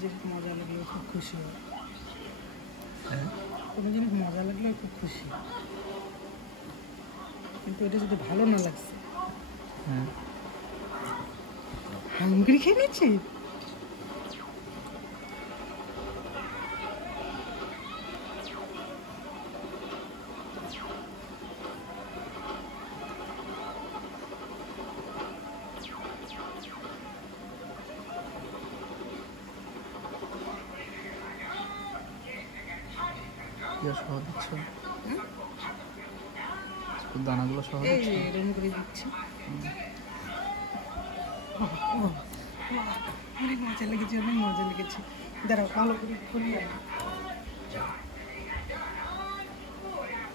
জিনিস মজা লাগলে খুব খুশি হয়। কোনো জিনিস মজা লাগলে খুব খুশি, কিন্তু এটা যদি ভালো না লাগছে হাঙ্গরি খেয়ে নিচ্ছি। সহ দিচ্ছ, দানাগুলো সহ দিচ্ছ, এরকম করে দিচ্ছি। অনেক মজা লেগেছে, অনেক মজা লেগেছে। দাঁড়াও ভালো করে খুলি।